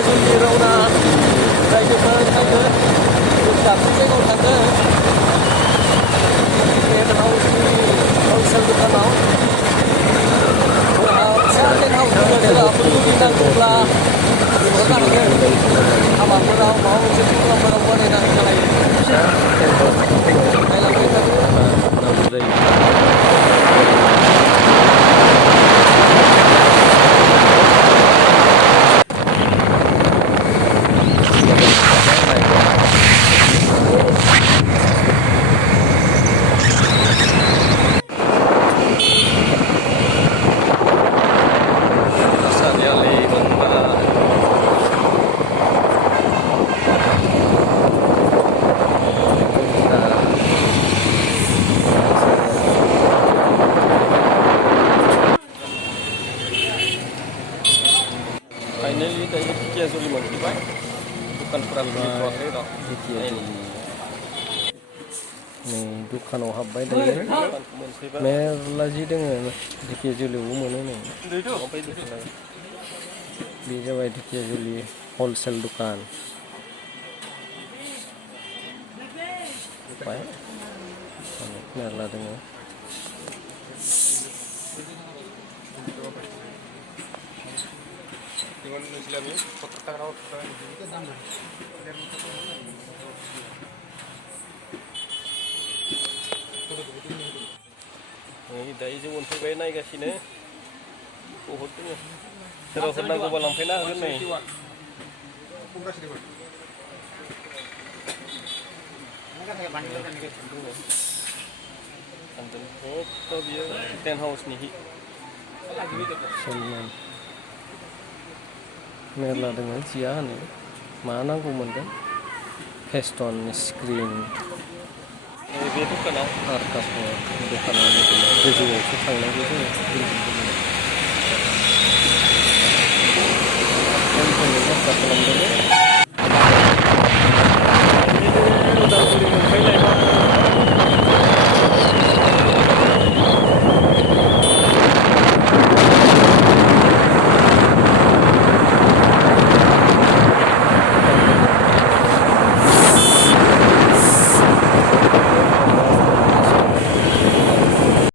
ढेकियाजुलि रावना रायजोफोर थाङो दाबसे जायगायाव थाङो टेन्ट हाउसनि हलसेल दखानाव जोंहा फिसा टेन्ट हाउस दङ सोरहाफोर जुदि नांगौब्ला लिंहरनो हागोन हाबाफोराव माबा मोनसे प्रग्रामफोराव बानायना होनो हायो नायलांबाय थादो नांगौ जायो फाइनेलि दायो ढेकियाजुलि मोनफैबाय दखानफोरा खुलिथ'वाखै र' नै दखानाव हाबबाय दायो मेरला जि दोङो ढेकियाजुलियावबो मोनो नै बे जाबाय ढेकियाजुलि हलसेल दखान मेरला दोङो दायो जों मोनफैबाय नायगासिनो बहुद दङ सोरबाफोर नांगौबा लांफैनो हागोन नै बियो टेन्ट हाउसनि सलमान मेरला दोङो जिया होनो मा नांगौ मोनगोन फेस्टन स्क्रिन बे दखानाव आर कापुर दखानाव गोजौआवसो थांनांगौ जायो